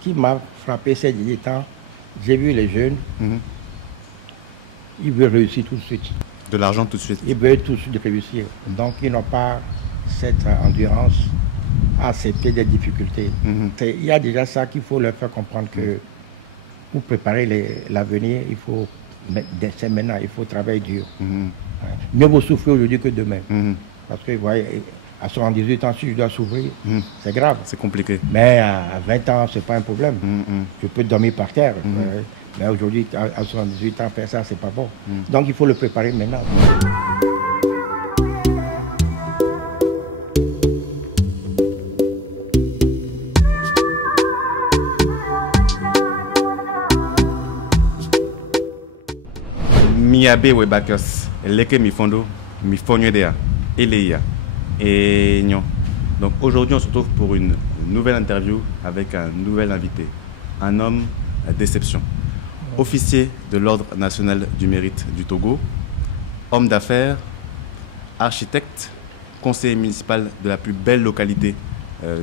qui m'a frappé ces derniers temps, j'ai vu les jeunes, ils veulent réussir tout de suite. De l'argent tout de suite. Ils veulent tout de suite réussir. Donc ils n'ont pas cette endurance à accepter des difficultés. Il y a déjà ça qu'il faut leur faire comprendre que pour préparer l'avenir, il faut, c'est maintenant, il faut travailler dur. Mieux vaut souffrir aujourd'hui que demain. Parce que vous voyez, à 78 ans, si je dois souffrir, c'est grave. C'est compliqué. Mais à 20 ans, ce n'est pas un problème. Je peux dormir par terre. Mais aujourd'hui, à 78 ans, faire ça, c'est pas bon. Donc il faut le préparer maintenant. Miabe Webakos, Leke Mifondo, Mifonyedea, Eleia et Nyon. Donc aujourd'hui, on se retrouve pour une nouvelle interview avec un nouvel invité, un homme à déception. Officier de l'Ordre national du mérite du Togo, homme d'affaires, architecte, conseiller municipal de la plus belle localité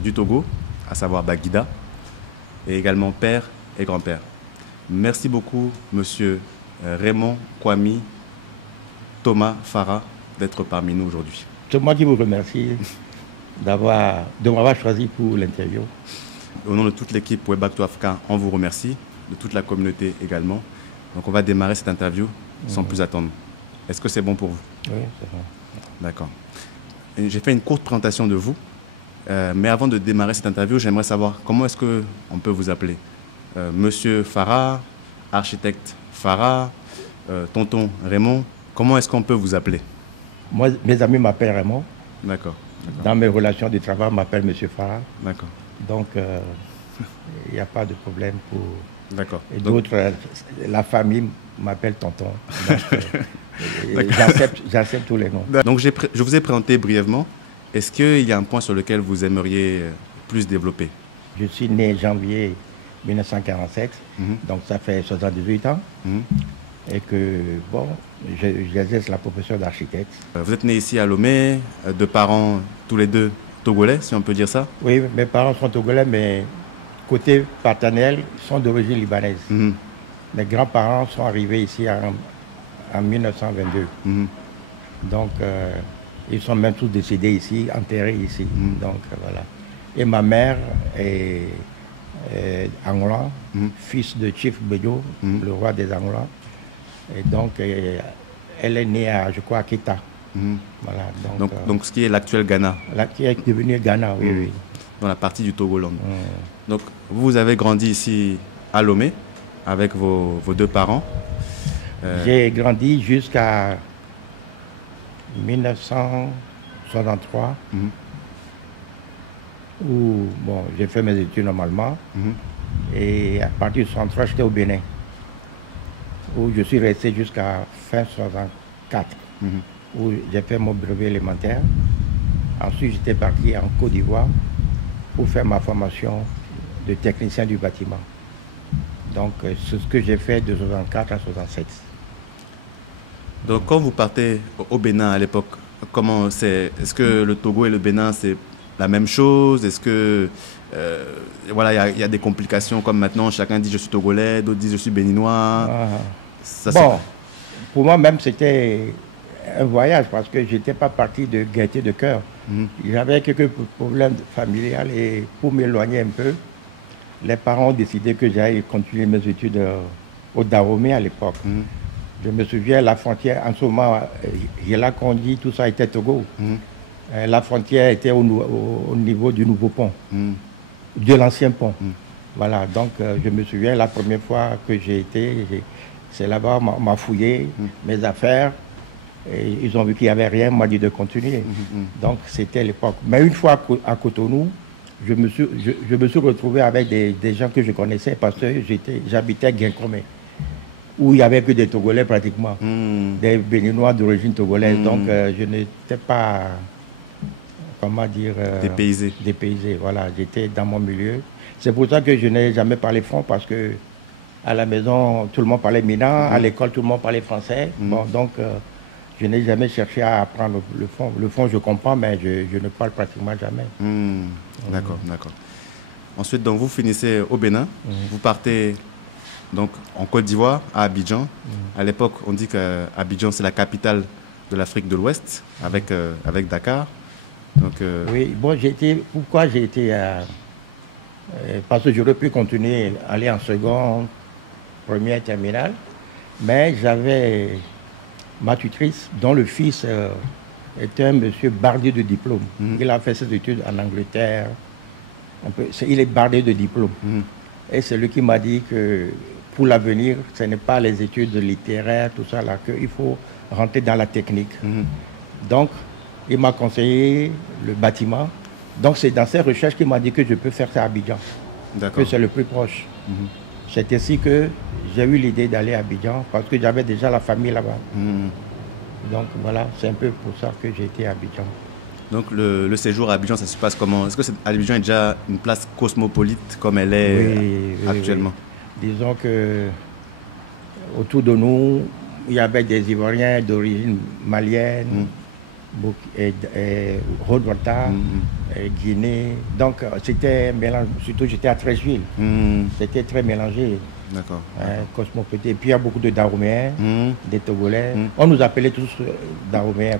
du Togo, à savoir Baguida, et également père et grand-père. Merci beaucoup, monsieur Raymond Kwame Thomas Farah, d'être parmi nous aujourd'hui. C'est moi qui vous remercie de m'avoir choisi pour l'interview. Au nom de toute l'équipe Weback to Africa, on vous remercie, de toute la communauté également. Donc on va démarrer cette interview sans plus attendre. Est-ce que c'est bon pour vous? Oui, c'est bon. D'accord. J'ai fait une courte présentation de vous, mais avant de démarrer cette interview, j'aimerais savoir comment est-ce qu'on peut vous appeler? Monsieur Farah, architecte Farah, tonton Raymond, comment est-ce qu'on peut vous appeler? Moi, mes amis m'appellent Raymond. D'accord. Dans mes relations de travail, on m'appelle monsieur Farah. D'accord. Donc, il n'y a pas de problème pour... D'accord. Et d'autres, la famille m'appelle tonton. Donc, j'accepte tous les noms. Donc, je vous ai présenté brièvement. Est-ce qu'il y a un point sur lequel vous aimeriez plus développer? Je suis né janvier 1947, donc ça fait 78 ans. Et que, bon, j'exerce la profession d'architecte. Vous êtes né ici à Lomé, de parents tous les deux togolais, si on peut dire ça? Oui, mes parents sont togolais, mais côté paternel, ils sont d'origine libanaise. Mes grands-parents sont arrivés ici en 1922. Donc, ils sont même tous décédés ici, enterrés ici. Donc, voilà. Et ma mère est Angolan, fils de Chief Bedio, le roi des Angolans. Et donc, elle est née à, je crois, à Kita. Voilà, donc, ce qui est l'actuel Ghana. Qui est devenu Ghana, oui, oui. Dans la partie du Togoland. Donc, vous avez grandi ici à Lomé, avec vos deux parents. J'ai grandi jusqu'à 1963, où bon, j'ai fait mes études normalement. Et à partir de 1963, j'étais au Bénin, où je suis resté jusqu'à fin 1964, où j'ai fait mon brevet élémentaire. Ensuite, j'étais parti en Côte d'Ivoire pour faire ma formation de technicien du bâtiment. Donc, c'est ce que j'ai fait de 1964 à 1967. Donc, quand vous partez au Bénin à l'époque, comment c'est? Est-ce que le Togo et le Bénin, c'est la même chose? Est-ce que voilà, il y a des complications comme maintenant, chacun dit je suis togolais, d'autres disent je suis béninois. Ça, bon, pour moi même c'était un voyage parce que je n'étais pas parti de gaieté de cœur. J'avais quelques problèmes familiales et pour m'éloigner un peu, les parents ont décidé que j'aille continuer mes études au Dahomey à l'époque. Je me souviens, la frontière, en ce moment, Yela-Kondi, tout ça était Togo. La frontière était au niveau du nouveau pont, de l'ancien pont. Voilà, donc je me souviens, la première fois que j'ai été, c'est là-bas, on m'a fouillé mes affaires. Et ils ont vu qu'il n'y avait rien, on m'a dit de continuer. Donc c'était l'époque. Mais une fois à Cotonou, je me suis retrouvé avec des gens que je connaissais parce que j'habitais à Guinkomé, où il n'y avait que des Togolais pratiquement, des Béninois d'origine togolaise. Donc je n'étais pas, comment dire... dépaysé. Dépaysé, voilà. J'étais dans mon milieu. C'est pour ça que je n'ai jamais parlé franc parce que à la maison, tout le monde parlait Mina, à l'école, tout le monde parlait français. Bon, donc... je n'ai jamais cherché à apprendre le fond. Le fond, je comprends, mais je ne parle pratiquement jamais. D'accord, d'accord. Ensuite, donc, vous finissez au Bénin. Vous partez donc, en Côte d'Ivoire, à Abidjan. À l'époque, on dit qu'Abidjan, c'est la capitale de l'Afrique de l'Ouest, avec Dakar. Donc, Oui, bon, pourquoi j'ai été parce que j'aurais pu continuer, aller en seconde, première, terminale, mais j'avais ma tutrice, dont le fils était un monsieur bardé de diplôme. Il a fait ses études en Angleterre. Il est bardé de diplôme. Et c'est lui qui m'a dit que pour l'avenir, ce n'est pas les études littéraires, tout ça, là, qu'il faut rentrer dans la technique. Donc, il m'a conseillé le bâtiment. Donc, c'est dans ces recherches qu'il m'a dit que je peux faire ça à Abidjan, que c'est le plus proche. C'est ainsi que j'ai eu l'idée d'aller à Abidjan, parce que j'avais déjà la famille là-bas. Donc, voilà, c'est un peu pour ça que j'ai été à Abidjan. Donc, le séjour à Abidjan, ça se passe comment? Est-ce que Abidjan est déjà une place cosmopolite comme elle est actuellement? Oui. Disons que autour de nous, il y avait des Ivoiriens d'origine malienne, Haute-Volta, Guinée. Donc, c'était mélange. Surtout, j'étais à Treichville. C'était très mélangé. D'accord. Cosmopolite. Et puis, il y a beaucoup de Daroméens, des Togolais. On nous appelait tous Daroméens.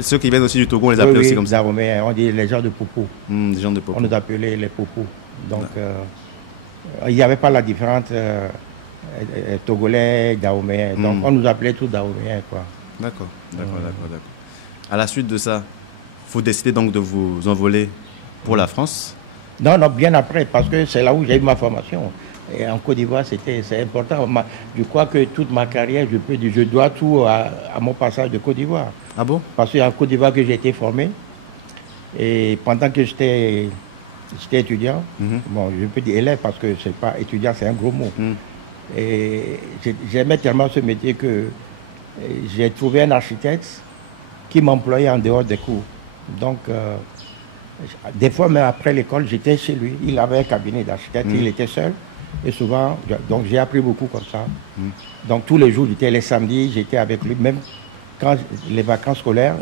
Ceux qui viennent aussi du Togo, on les appelait aussi comme ça? Daroméens. On dit les gens de Popo. Les gens de Popo. On nous appelait les Popo. Donc, il n'y avait pas la différence Togolais, Daroméens. Donc, on nous appelait tous Daroméens. D'accord. À la suite de ça, vous décidez donc de vous envoler pour la France? Non, bien après, parce que c'est là où j'ai eu ma formation. Et en Côte d'Ivoire, c'est important. Je crois que toute ma carrière, je dois tout à mon passage de Côte d'Ivoire. Ah bon? Parce que c'est en Côte d'Ivoire que j'ai été formé. Et pendant que j'étais étudiant, bon, je peux dire élève parce que c'est pas étudiant, c'est un gros mot. Et j'aimais tellement ce métier que j'ai trouvé un architecte qui m'employait en dehors des cours. Donc, des fois, même après l'école, j'étais chez lui. Il avait un cabinet d'architecte, il était seul. Et souvent, donc j'ai appris beaucoup comme ça. Donc, tous les jours, les samedis, j'étais avec lui. Même quand les vacances scolaires,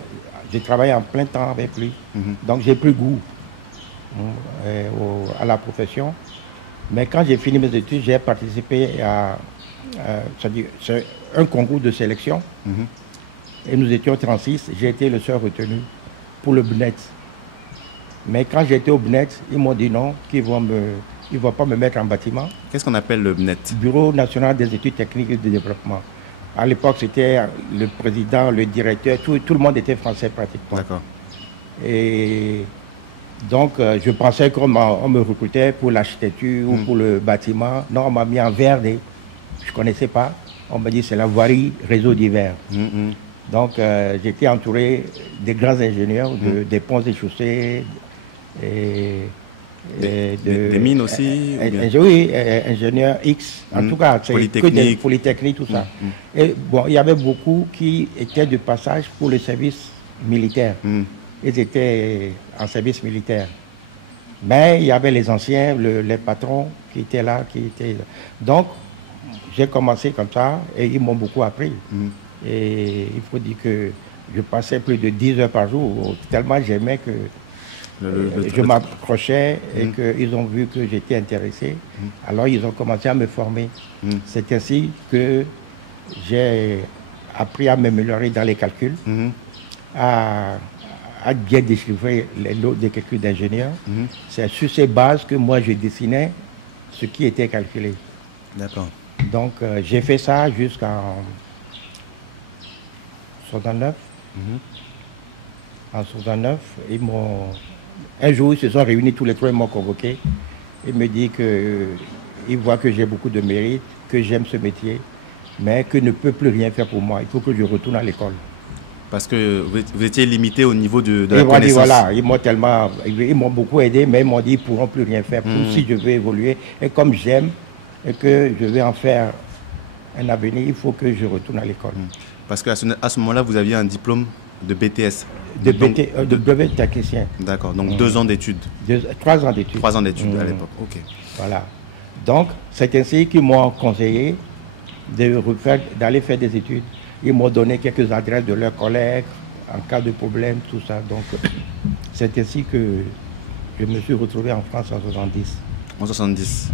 j'ai travaillé en plein temps avec lui. Donc, j'ai pris goût à la profession. Mais quand j'ai fini mes études, j'ai participé à un concours de sélection. Et nous étions 36. J'ai été le seul retenu pour le BNET. Mais quand j'étais au BNET, ils m'ont dit non, qu'ils ne vont pas me mettre en bâtiment. Qu'est-ce qu'on appelle le BNET? Bureau national des études techniques et de développement. À l'époque, c'était le président, le directeur, tout le monde était français pratiquement. D'accord. Et donc, je pensais qu'on me recrutait pour l'architecture ou pour le bâtiment. Non, on m'a mis en VRD. Je ne connaissais pas. On m'a dit c'est la voirie réseau divers. Donc, j'étais entouré des grands ingénieurs, des ponts et chaussées, des mines aussi? Oui, ingénieur X. En tout cas, c'est que des polytechniques, tout ça. Et bon, il y avait beaucoup qui étaient de passage pour le service militaire. Ils étaient en service militaire. Mais il y avait les anciens, les patrons qui étaient là, Donc, j'ai commencé comme ça et ils m'ont beaucoup appris. Et il faut dire que je passais plus de 10 heures par jour, tellement j'aimais que je m'approchais et qu'ils ont vu que j'étais intéressé. Alors ils ont commencé à me former. C'est ainsi que j'ai appris à m'améliorer dans les calculs, à bien déchiffrer les lots de calculs d'ingénieur. C'est sur ces bases que moi je dessinais ce qui était calculé. D'accord. Donc j'ai fait ça jusqu'en 69. En 69, un jour, ils se sont réunis tous les trois, ils m'ont convoqué. Ils me disent qu'ils voient que j'ai beaucoup de mérite, que j'aime ce métier, mais que ne peut plus rien faire pour moi. Il faut que je retourne à l'école. Parce que vous étiez limité au niveau de la connaissance. Voilà, ils m'ont beaucoup aidé, mais ils m'ont dit qu'ils ne pourront plus rien faire si je veux évoluer. Et comme j'aime et que je vais en faire un avenir, il faut que je retourne à l'école. Parce qu'à ce moment-là, vous aviez un diplôme de BTS. De brevet technicien. D'accord, donc 2 ans d'études. 3 ans d'études. 3 ans d'études à l'époque, ok. Voilà. Donc, c'est ainsi qu'ils m'ont conseillé d'aller faire des études. Ils m'ont donné quelques adresses de leurs collègues en cas de problème, tout ça. Donc, c'est ainsi que je me suis retrouvé en France en 70. En 70.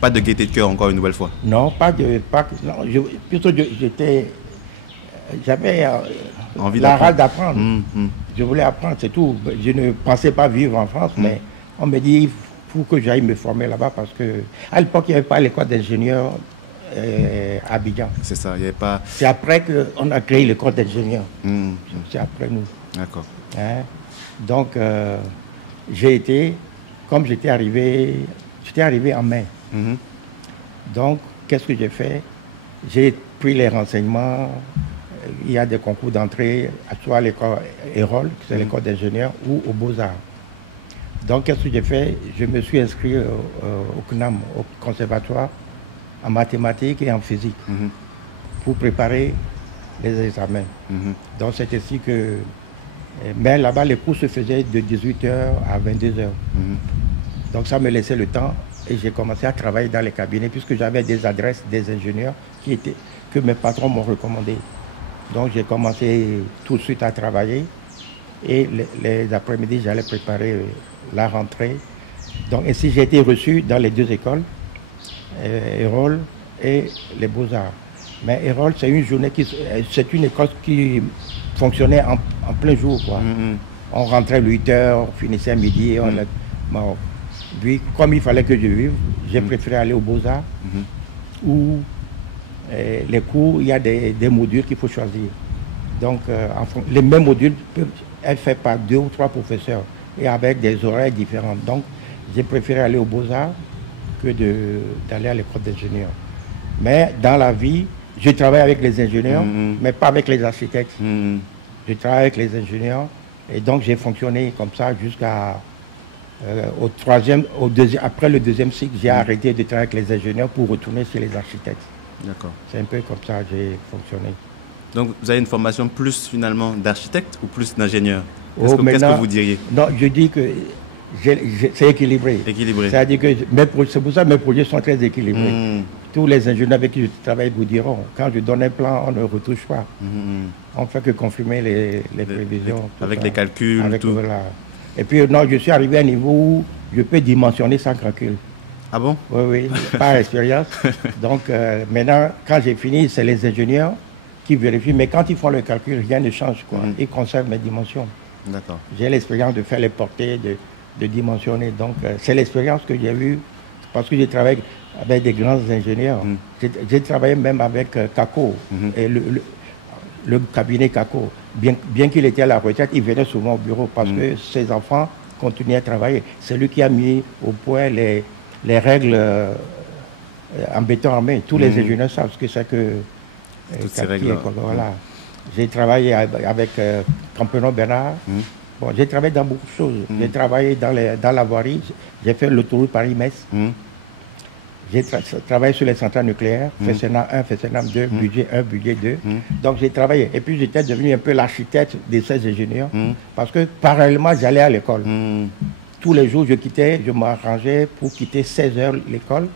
Pas de gaieté de cœur encore une nouvelle fois? Non, non, plutôt j'avais envie la rage d'apprendre. d'apprendre. Je voulais apprendre, c'est tout. Je ne pensais pas vivre en France, mais on me dit il faut que j'aille me former là-bas parce que à l'époque, il n'y avait pas l'école d'ingénieur à Abidjan. C'est ça, il n'y avait pas... C'est après qu'on a créé l'école d'ingénieur. C'est après nous. D'accord. Hein? Donc, comme j'étais arrivé en mai. Donc, qu'est-ce que j'ai fait? J'ai pris les renseignements. Il y a des concours d'entrée, soit à l'école Hérol, c'est l'école d'ingénieur, ou aux Beaux-Arts. Donc, qu'est-ce que j'ai fait? Je me suis inscrit au CNAM, au conservatoire, en mathématiques et en physique, pour préparer les examens. Donc, c'est ainsi que... Mais là-bas, les cours se faisaient de 18h à 22h. Donc, ça me laissait le temps. Et j'ai commencé à travailler dans les cabinets puisque j'avais des adresses des ingénieurs que mes patrons m'ont recommandé. Donc j'ai commencé tout de suite à travailler et les après-midi j'allais préparer la rentrée. Donc ainsi j'ai été reçu dans les deux écoles, Hérol et les Beaux-Arts. Mais Hérol c'est c'est une école qui fonctionnait en plein jour, quoi. On rentrait à 8h, on finissait à midi. Puis, comme il fallait que je vive, j'ai préféré aller aux Beaux-Arts, où les cours, il y a des modules qu'il faut choisir. Donc, les mêmes modules peuvent être faits par 2 ou 3 professeurs et avec des horaires différents. Donc, j'ai préféré aller aux Beaux-Arts que d'aller à l'école d'ingénieur. Mais dans la vie, je travaille avec les ingénieurs, mais pas avec les architectes. Je travaille avec les ingénieurs et donc j'ai fonctionné comme ça jusqu'à... après le deuxième cycle, j'ai arrêté de travailler avec les ingénieurs pour retourner chez les architectes. D'accord. C'est un peu comme ça que j'ai fonctionné. Donc, vous avez une formation plus finalement d'architecte ou plus d'ingénieur? Qu'est-ce que vous diriez? Non, je dis que c'est équilibré. Équilibré. C'est-à-dire que c'est pour ça que mes projets sont très équilibrés. Tous les ingénieurs avec qui je travaille vous diront, quand je donne un plan, on ne retouche pas. On ne fait que confirmer les prévisions. Avec les calculs, tout. Voilà. Et puis, non, je suis arrivé à un niveau où je peux dimensionner sans calcul. Ah bon? Oui, par expérience. Donc, maintenant, quand j'ai fini, c'est les ingénieurs qui vérifient. Mais quand ils font le calcul, rien ne change, quoi. Ils conservent mes dimensions. D'accord. J'ai l'expérience de faire les portées, de dimensionner. Donc, c'est l'expérience que j'ai eue parce que j'ai travaillé avec des grands ingénieurs. J'ai travaillé même avec Kako, et le cabinet Kako. Bien qu'il était à la retraite, il venait souvent au bureau parce que ses enfants continuaient à travailler. C'est lui qui a mis au point les règles en béton armé. Tous les ingénieurs savent ce que c'est que toutes ces règles. Voilà. J'ai travaillé avec Campenon Bernard. Bon, j'ai travaillé dans beaucoup de choses. J'ai travaillé dans la voirie. J'ai fait l'autoroute Paris-Metz. J'ai travaillé sur les centrales nucléaires, FESENA 1, FESENA 2, budget 1, budget 2. Donc j'ai travaillé. Et puis j'étais devenu un peu l'architecte de ces ingénieurs. Parce que parallèlement, j'allais à l'école. Tous les jours, je m'arrangeais pour quitter 16h l'école,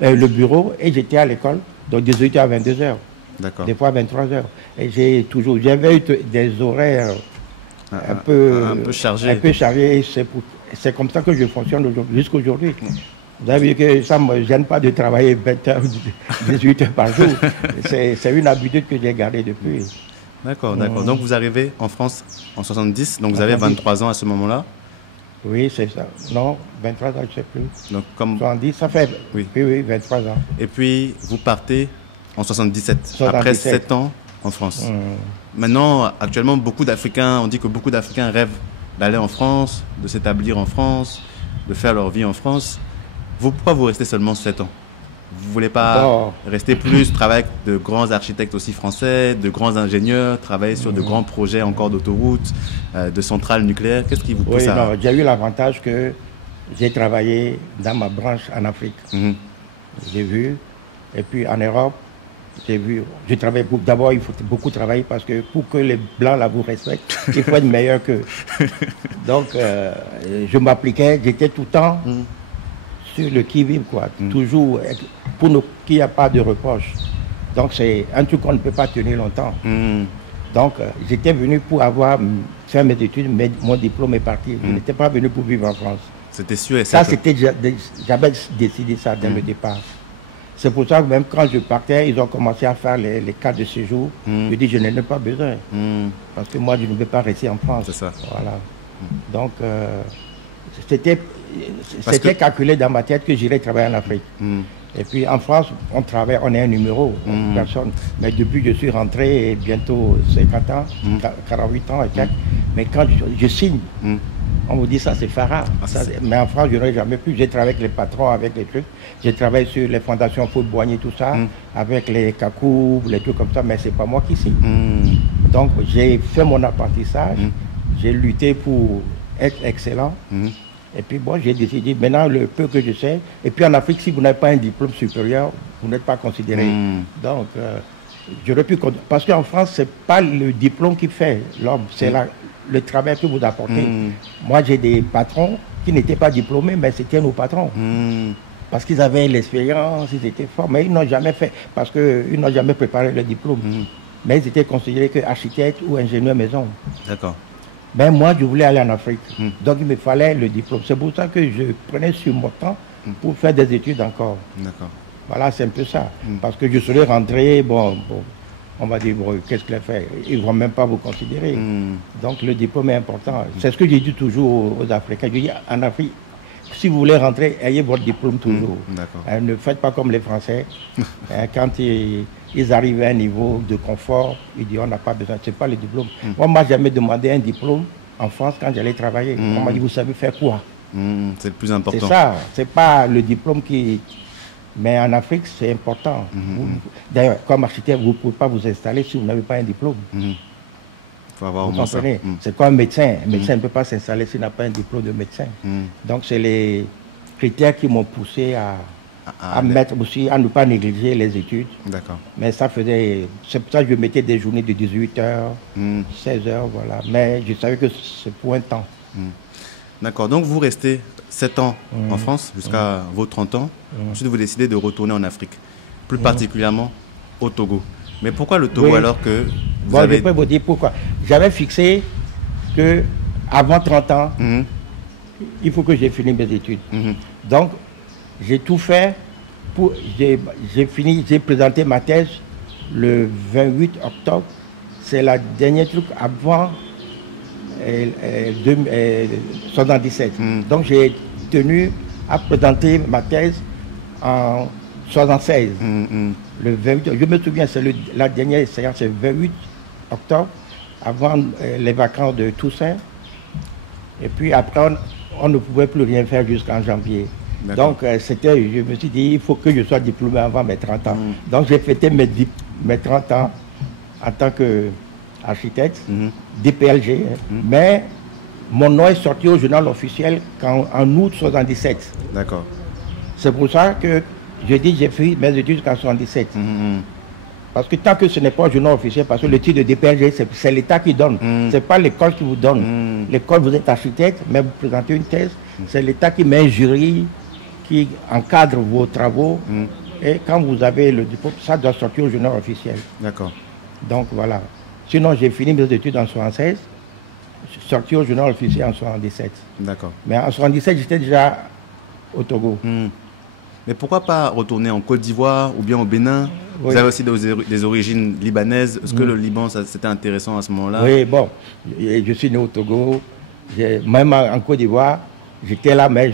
le bureau, et j'étais à l'école, donc 18h à 22h. D'accord. Des fois 23h. Et j'avais eu des horaires un peu chargés. Un peu chargés. C'est comme ça que je fonctionne jusqu'à aujourd'hui. Vous avez vu que ça ne me gêne pas de travailler 20 heures, 18 heures par jour. C'est une habitude que j'ai gardée depuis. D'accord, d'accord. Donc vous arrivez en France en 70, donc vous avez 23 ans à ce moment-là? Oui, c'est ça. Non, 23 ans, je ne sais plus. Donc comme... 70, ça fait... Oui, 23 ans. Et puis vous partez en 77, après 7 ans en France. Maintenant, actuellement, on dit que beaucoup d'Africains rêvent d'aller en France, de s'établir en France, de faire leur vie en France. Pourquoi vous restez seulement 7 ans? Vous ne voulez pas rester plus, travailler avec de grands architectes aussi français, de grands ingénieurs, travailler sur de grands projets encore d'autoroutes, de centrales nucléaires? Qu'est-ce qui vous pousse à... Non, j'ai eu l'avantage que j'ai travaillé dans ma branche en Afrique. J'ai vu. Et puis en Europe, j'ai vu. Je travaille d'abord, il faut beaucoup travailler parce que pour que les Blancs là vous respectent, il faut être meilleur qu'eux. Donc, je m'appliquais, j'étais tout le temps sur le qui-vive, quoi. Toujours, pour qu'il n'y a pas de reproche. Donc, c'est un truc qu'on ne peut pas tenir longtemps. Donc, j'étais venu pour faire mes études, mais mon diplôme est parti. Je n'étais pas venu pour vivre en France. C'était sûr et Ça, certain. j'avais décidé ça dès le départ. C'est pour ça que même quand je partais, ils ont commencé à faire les cartes de séjour. Je dis, je n'en ai pas besoin. Parce que moi, je ne veux pas rester en France. C'est ça. Voilà. Donc, c'était calculé dans ma tête que j'irais travailler en Afrique. Et puis en France, on travaille, on est un numéro, personne. Mais depuis que je suis rentré, bientôt 50 ans, 48 ans et quelques, mais quand je signe, on me dit ça c'est Farah. Mais en France, je n'aurais jamais pu. J'ai travaillé avec les patrons, avec les trucs. J'ai travaillé sur les fondations Faute-Boigny, tout ça, avec les Kakou, les trucs comme ça, mais c'est pas moi qui signe. Donc j'ai fait mon apprentissage, j'ai lutté pour être excellent. Et puis bon, j'ai décidé, maintenant le peu que je sais, et puis en Afrique, si vous n'avez pas un diplôme supérieur, vous n'êtes pas considéré. Donc, j'aurais pu... Parce qu'en France, ce n'est pas le diplôme qui fait l'homme, c'est le travail que vous apportez. Moi, j'ai des patrons qui n'étaient pas diplômés, mais c'était nos patrons. Parce qu'ils avaient l'expérience, ils étaient forts, mais ils n'ont jamais fait, parce qu'ils n'ont jamais préparé le diplôme. Mais ils étaient considérés qu'architectes ou ingénieurs maison. D'accord. Ben moi, je voulais aller en Afrique. Donc, il me fallait le diplôme. C'est pour ça que je prenais sur mon temps pour faire des études encore. D'accord. Voilà, c'est un peu ça. Parce que je serais rentré, bon on va dire, bon, qu'est-ce qu'il a fait? Ils ne vont même pas vous considérer. Donc, le diplôme est important. C'est ce que j'ai dit toujours aux Africains. Je dis, en Afrique, si vous voulez rentrer, ayez votre diplôme toujours. Ne faites pas comme les Français. Quand ils arrivent à un niveau de confort, ils disent on n'a pas besoin, ce n'est pas le diplôme. Moi, on m'a jamais demandé un diplôme en France quand j'allais travailler. On m'a dit, vous savez faire quoi? C'est le plus important. C'est ça, ce n'est pas le diplôme qui... Mais en Afrique, c'est important. D'ailleurs, comme architecte, vous ne pouvez pas vous installer si vous n'avez pas un diplôme. Faut avoir vous comprenez? C'est comme un médecin. Un médecin ne peut pas s'installer s'il n'a pas un diplôme de médecin. Donc, c'est les critères qui m'ont poussé à mettre aussi, à ne pas négliger les études. D'accord. Mais ça faisait... C'est pour ça que je mettais des journées de 18 heures, 16 heures, voilà. Mais je savais que c'est pour un temps. D'accord. Donc, vous restez 7 ans en France jusqu'à vos 30 ans. Ensuite, vous décidez de retourner en Afrique, plus particulièrement au Togo. Mais pourquoi le Togo alors que vous avez... Je peux vous dire pourquoi. J'avais fixé qu'avant 30 ans, il faut que j'ai fini mes études. Donc, j'ai tout fait pour... J'ai présenté ma thèse le 28 octobre. C'est la dernière truc avant 77. Donc, j'ai tenu à présenter ma thèse en 76. Le 28, je me souviens, c'est la dernière séance, c'est le 28 octobre, avant les vacances de Toussaint. Et puis après, on ne pouvait plus rien faire jusqu'en janvier. Donc, je me suis dit, il faut que je sois diplômé avant mes 30 ans. Donc, j'ai fêté mes 30 ans en tant qu'architecte, DPLG. Mais mon nom est sorti au journal officiel en août 77. D'accord. C'est pour ça que je dis j'ai fait mes études jusqu'en 77. Parce que tant que ce n'est pas un journal officiel, parce que le titre de DPLG, c'est l'État qui donne. Ce n'est pas l'école qui vous donne. L'école, vous êtes architecte, mais vous présentez une thèse. C'est l'État qui met un jury, qui encadre vos travaux. Et quand vous avez le diplôme, ça doit sortir au journal officiel. D'accord. Donc voilà. Sinon, j'ai fini mes études en 76, sorti au journal officiel en 77. D'accord. Mais en 77, j'étais déjà au Togo. Mais pourquoi pas retourner en Côte d'Ivoire ou bien au Bénin? Vous avez aussi des origines libanaises. Est-ce que le Liban, c'était intéressant à ce moment-là? Oui, bon, je suis né au Togo. Même en Côte d'Ivoire, j'étais là, mais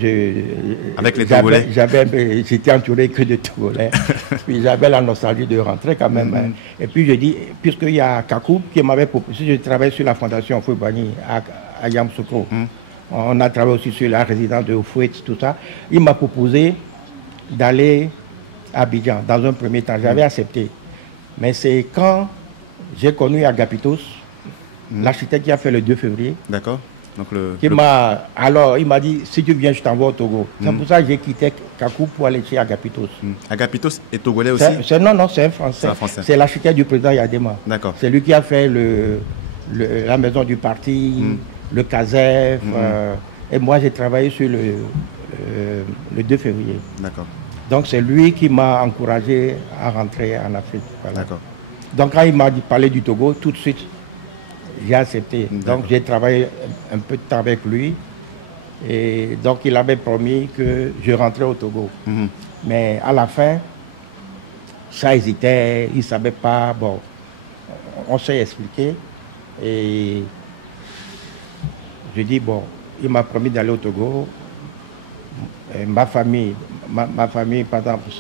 avec les Togolais? J'étais entouré que de Togolais. Puis j'avais la nostalgie de rentrer quand même. Et puis je dis, puisqu'il y a Kakou qui m'avait proposé, je travaille sur la fondation Fouet-Boigny à Yamoussoukro. On a travaillé aussi sur la résidence de Fouet, tout ça. Il m'a proposé d'aller à Abidjan dans un premier temps. J'avais accepté. Mais c'est quand j'ai connu Agapitos, l'architecte qui a fait le 2 février. D'accord. Alors, il m'a dit, si tu viens, je t'envoie au Togo. C'est pour ça que j'ai quitté Kakou pour aller chez Agapitos. Agapitos est togolais aussi? Non, c'est un Français. C'est l'architecte du président Yadema. D'accord. C'est lui qui a fait la maison du parti, le CASEF. Et moi, j'ai travaillé sur le 2 février. D'accord. Donc, c'est lui qui m'a encouragé à rentrer en Afrique. Voilà. D'accord. Donc, quand il m'a parlé du Togo, tout de suite, j'ai accepté. Donc, j'ai travaillé un peu de temps avec lui. Et donc, il avait promis que je rentrais au Togo. Mais à la fin, ça hésitait, il ne savait pas. Bon, on s'est expliqué. Et je dis, bon, il m'a promis d'aller au Togo. Et ma famille, par exemple,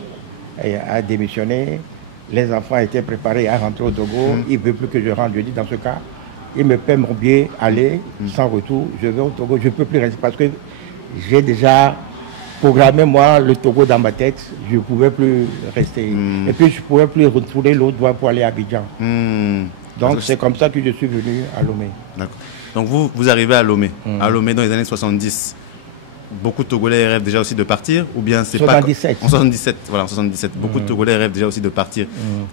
a démissionné. Les enfants étaient préparés à rentrer au Togo. Il ne veut plus que je rentre. Je dis, dans ce cas, il me paie mon billet, aller, sans retour. Je vais au Togo. Je ne peux plus rester parce que j'ai déjà programmé, moi, le Togo dans ma tête. Je ne pouvais plus rester. Et puis, je ne pouvais plus retourner l'autre voie pour aller à Abidjan. Donc, c'est comme ça que je suis venu à Lomé. D'accord. Donc, vous arrivez à Lomé. À Lomé dans les années 70. Beaucoup de Togolais rêvent déjà aussi de partir, ou bien c'est pas... 77. En 77, voilà, en 77. Beaucoup de Togolais rêvent déjà aussi de partir.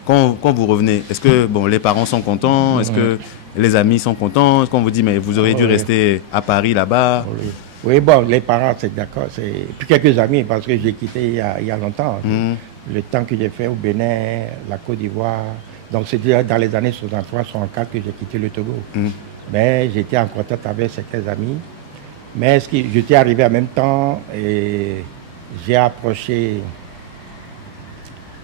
Quand vous revenez, est-ce que bon, les parents sont contents? Est-ce que les amis sont contents? Est-ce qu'on vous dit, mais vous auriez dû rester à Paris, là-bas? Oui, bon, les parents, c'est d'accord. Puis quelques amis, parce que j'ai quitté il y a longtemps. Le temps que j'ai fait au Bénin, la Côte d'Ivoire. Donc, c'était dans les années 63, 64 que j'ai quitté le Togo. Mais j'étais en contact avec certains amis. Mais j'étais arrivé en même temps et j'ai approché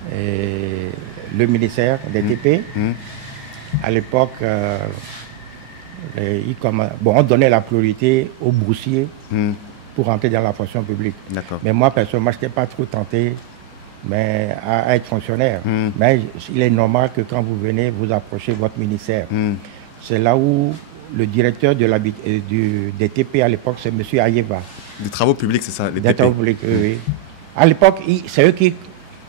le ministère des TP. À l'époque, on donnait la priorité aux boursiers pour rentrer dans la fonction publique. Mais moi, personnellement, je n'étais pas trop tenté à être fonctionnaire. Mais il est normal que quand vous venez, vous approchez votre ministère. C'est là où le directeur des TP à l'époque, c'est M. Ayeva. Des travaux publics, c'est ça, les des TP. Travaux publics, oui. À l'époque, c'est eux qui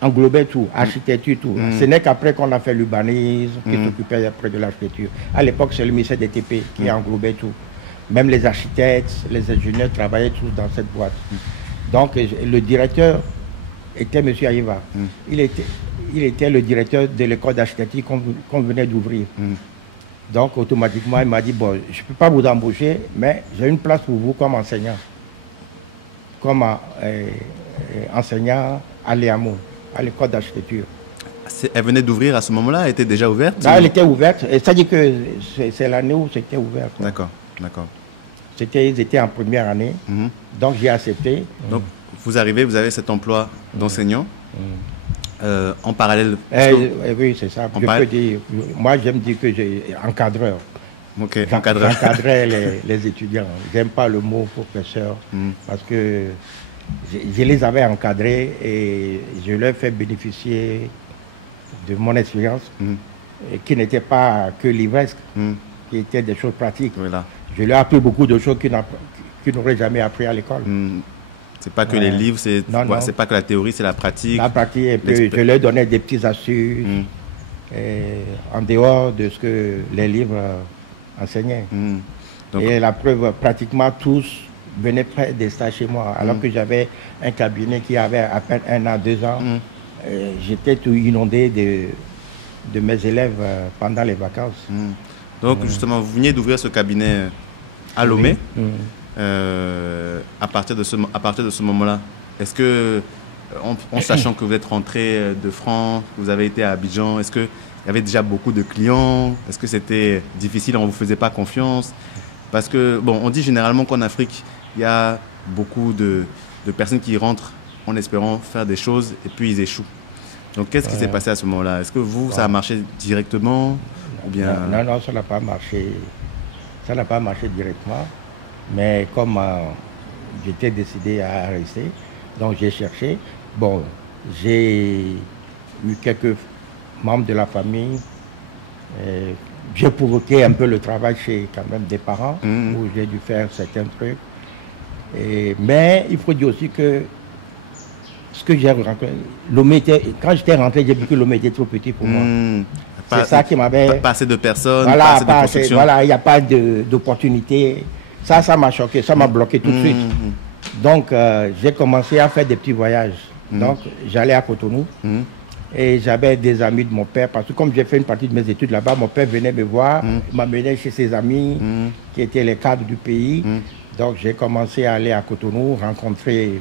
englobaient tout, architecture, tout. Ce n'est qu'après qu'on a fait l'urbanisme, qui s'occupait après de l'architecture. À l'époque, c'est le ministère des TP qui englobait tout. Même les architectes, les ingénieurs travaillaient tous dans cette boîte. Donc, le directeur était M. Ayeva. Il était le directeur de l'école d'architecture qu'on venait d'ouvrir. Donc, automatiquement, il m'a dit, bon, je ne peux pas vous embaucher, mais j'ai une place pour vous comme enseignant. Comme enseignant à l'EAMO, à l'école d'architecture. Elle venait d'ouvrir à ce moment-là? Elle était déjà ouverte? Là, elle était ouverte. C'est-à-dire que c'est l'année où c'était ouvert. D'accord. Ils étaient en première année. Donc, j'ai accepté. Donc, vous arrivez, vous avez cet emploi d'enseignant. En parallèle... oui, c'est ça. Peux dire, moi, j'aime dire que j'ai encadreur. J'encadrais les étudiants. J'aime pas le mot professeur parce que je les avais encadrés et je leur fais bénéficier de mon expérience qui n'était pas que livresque, qui était des choses pratiques. Voilà. Je leur ai appris beaucoup de choses qu'ils n'auraient jamais appris à l'école. C'est pas que les livres, c'est pas que la théorie, c'est la pratique. La pratique, et puis je leur donnais des petites astuces en dehors de ce que les livres enseignaient. Donc, et la preuve, pratiquement tous venaient faire des stages chez moi, alors que j'avais un cabinet qui avait à peine 1 an, 2 ans. J'étais tout inondé de mes élèves pendant les vacances. Donc justement, vous veniez d'ouvrir ce cabinet à Lomé. À partir de ce moment-là, est-ce que, en sachant que vous êtes rentré de France, vous avez été à Abidjan, est-ce qu'il y avait déjà beaucoup de clients? Est-ce que c'était difficile, on ne vous faisait pas confiance? Parce que, bon, on dit généralement qu'en Afrique, il y a beaucoup de personnes qui rentrent en espérant faire des choses et puis ils échouent. Donc, qu'est-ce qui s'est passé à ce moment-là? Est-ce que ça a marché directement ou bien... Non, ça n'a pas marché. Ça n'a pas marché directement. Mais comme j'étais décidé à rester, donc j'ai cherché. Bon, j'ai eu quelques membres de la famille. J'ai provoqué un peu le travail chez quand même des parents, où j'ai dû faire certains trucs. Mais il faut dire aussi que ce que j'ai rencontré, quand j'étais rentré, j'ai vu que Lomé était trop petit pour moi. C'est ça qui m'avait... Pas assez de personnes, voilà, pas assez de construction. Voilà, il n'y a pas d'opportunité. Ça m'a choqué, ça m'a bloqué tout de suite. Donc, j'ai commencé à faire des petits voyages. Donc, j'allais à Cotonou et j'avais des amis de mon père. Parce que comme j'ai fait une partie de mes études là-bas, mon père venait me voir, m'amenait chez ses amis qui étaient les cadres du pays. Donc, j'ai commencé à aller à Cotonou, rencontrer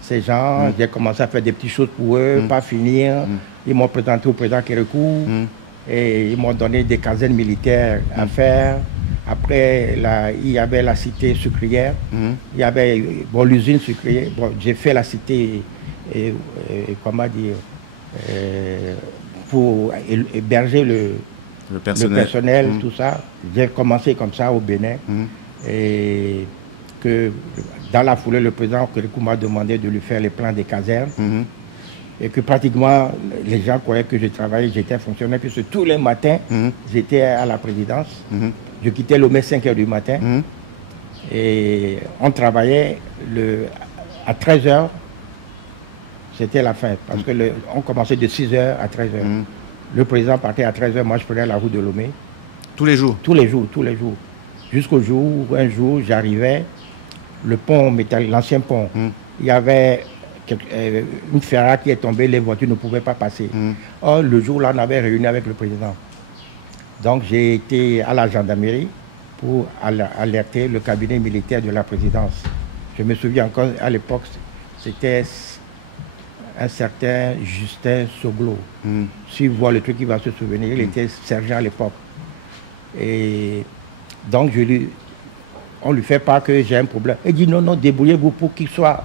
ces gens. J'ai commencé à faire des petites choses pour eux, pas finir. Ils m'ont présenté au président Kérékou et ils m'ont donné des casernes militaires à faire. Après, il y avait la cité sucrière. Il y avait l'usine sucrière. Bon, j'ai fait la cité, comment dire, pour héberger le personnel, tout ça. J'ai commencé comme ça au Bénin. Et que dans la foulée, le président Kérékou m'a demandé de lui faire les plans des casernes. Et que pratiquement, les gens croyaient que je travaillais, j'étais fonctionnaire, puisque tous les matins, j'étais à la présidence. Je quittais Lomé 5 h du matin. Et on travaillait à 13 h. C'était la fin. Parce qu'on commençait de 6 h à 13 h. Le président partait à 13 h. Moi, je prenais la route de Lomé. Tous les jours? Tous les jours, tous les jours. Jusqu'au jour où, un jour, j'arrivais, le pont métallique, l'ancien pont, il y avait une ferraille qui est tombée, les voitures ne pouvaient pas passer. Or, le jour-là, on avait réuni avec le président. Donc, j'ai été à la gendarmerie pour alerter le cabinet militaire de la présidence. Je me souviens encore, à l'époque, c'était un certain Justin Soglo. Si vous voyez le truc, il va se souvenir, il était sergent à l'époque. Et donc, on lui fait part que j'ai un problème. Il dit non, débrouillez-vous pour qu'il soit.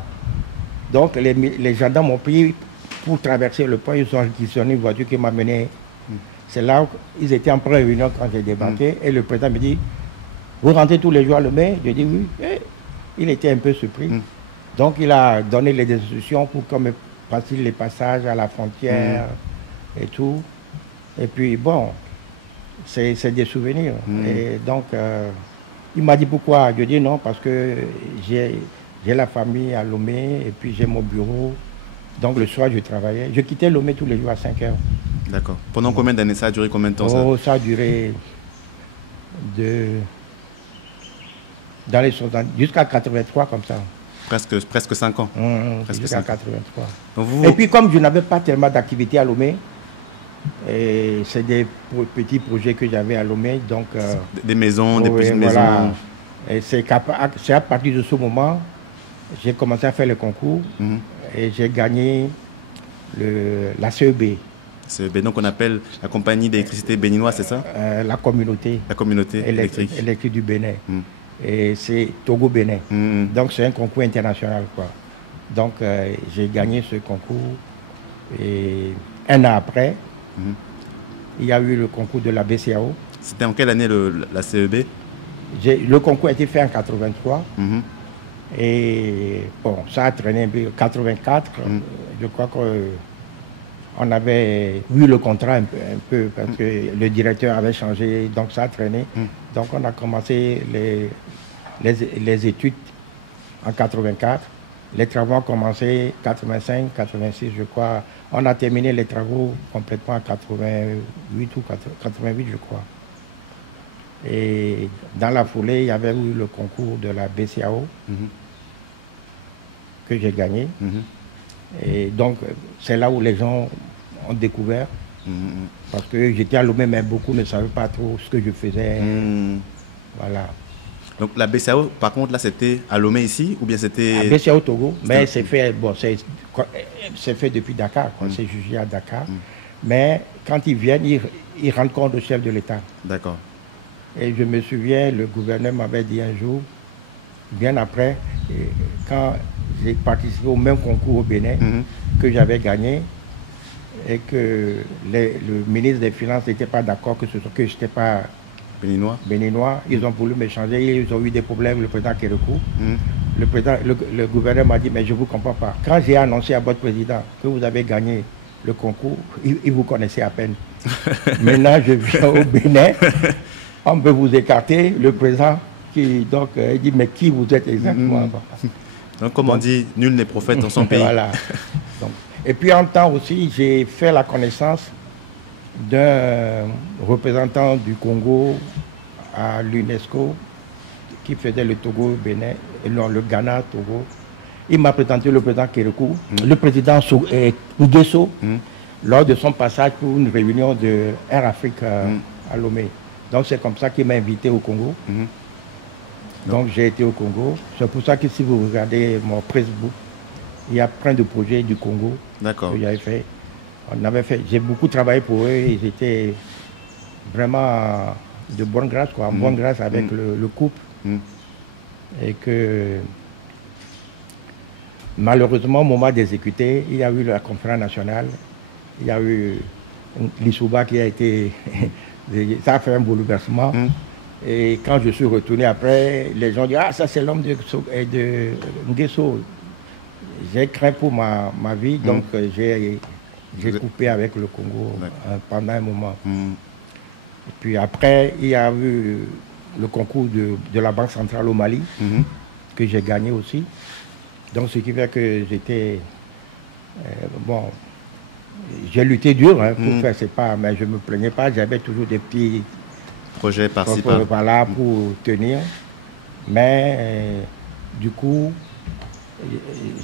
Donc, les gendarmes m'ont pris pour traverser le pont. Ils ont réquisitionné une voiture qui m'a mené. C'est là où ils étaient en pré-réunion quand j'ai débarqué. Et le président me dit, vous rentrez tous les jours à Lomé? Je dis oui. Et il était un peu surpris. Donc, il a donné les instructions pour qu'on me facilite les passages à la frontière et tout. Et puis, bon, c'est des souvenirs. Et donc, il m'a dit pourquoi. Je dis non, parce que j'ai la famille à Lomé et puis j'ai mon bureau. Donc, le soir, je travaillais. Je quittais Lomé tous les jours à 5 h. D'accord. Pendant combien d'années? Ça a duré combien de temps? Ça a duré dans les 60, jusqu'à 83 comme ça. Presque 5 ans. Jusqu'à 83. Et puis comme je n'avais pas tellement d'activité à Lomé, c'est des petits projets que j'avais à Lomé. Donc, des maisons, des petites maisons. Et c'est à partir de ce moment, j'ai commencé à faire le concours et j'ai gagné la CEB. Donc on appelle la compagnie d'électricité béninoise, c'est ça? La communauté électrique du Bénin. Et c'est Togo-Bénin. Donc c'est un concours international, quoi. Donc j'ai gagné ce concours. Et un an après, il y a eu le concours de la BCAO. C'était en quelle année la CEB? Le concours a été fait en 83. Et bon, ça a traîné un peu. 84, je crois qu'on avait vu le contrat un peu parce que le directeur avait changé, donc ça a traîné. Donc on a commencé les études en 84. Les travaux ont commencé en 85, 86, je crois. On a terminé les travaux complètement en 88 ou 88, je crois. Et dans la foulée, il y avait eu le concours de la BCAO que j'ai gagné. Et donc, c'est là où les gens ont découvert. Parce que j'étais à Lomé, mais beaucoup ne savaient pas trop ce que je faisais. Voilà. Donc la BCAO, par contre, là, c'était à Lomé ici ou bien c'était... La BCAO Togo, mais c'est fait, c'est fait depuis Dakar, c'est jugé à Dakar. Mais quand ils viennent, ils rendent compte au chef de l'État. D'accord. Et je me souviens, le gouverneur m'avait dit un jour, bien après, quand j'ai participé au même concours au Bénin que j'avais gagné, et que le ministre des Finances n'était pas d'accord que je n'étais pas béninois. Ils ont voulu m'échanger, ils ont eu des problèmes, le président Kérékou. Le gouverneur m'a dit, mais je ne vous comprends pas. Quand j'ai annoncé à votre président que vous avez gagné le concours, il vous connaissait à peine. Maintenant, je viens au Bénin, on peut vous écarter, le président il dit, mais qui vous êtes exactement? Donc, comme on dit, nul n'est prophète dans son pays. Voilà. Donc, et puis en temps aussi, j'ai fait la connaissance d'un représentant du Congo à l'UNESCO qui faisait le Togo Bénin, et non le Ghana Togo. Il m'a présenté le président Kérékou, le président Nguesso, lors de son passage pour une réunion de Air Afrique à Lomé. Donc c'est comme ça qu'il m'a invité au Congo. Donc j'ai été au Congo. C'est pour ça que si vous regardez mon Facebook, il y a plein de projets du Congo que j'avais fait. J'ai beaucoup travaillé pour eux et j'étais vraiment de bonne grâce, quoi, en bonne grâce avec le couple. Et que malheureusement, au moment d'exécuter, il y a eu la conférence nationale, il y a eu l'Issouba qui a été... ça a fait un bouleversement. Et quand je suis retourné après, les gens disent « Ah, ça c'est l'homme de Nguesso ». J'ai craint pour ma vie, donc j'ai coupé avec le Congo pendant un moment. Et puis après, il y a eu le concours de la Banque centrale au Mali, que j'ai gagné aussi. Donc ce qui fait que j'étais... bon, j'ai lutté dur pour faire ces pas, mais je ne me plaignais pas. J'avais toujours des petits projets par-ci par-là pour tenir. Mais du coup,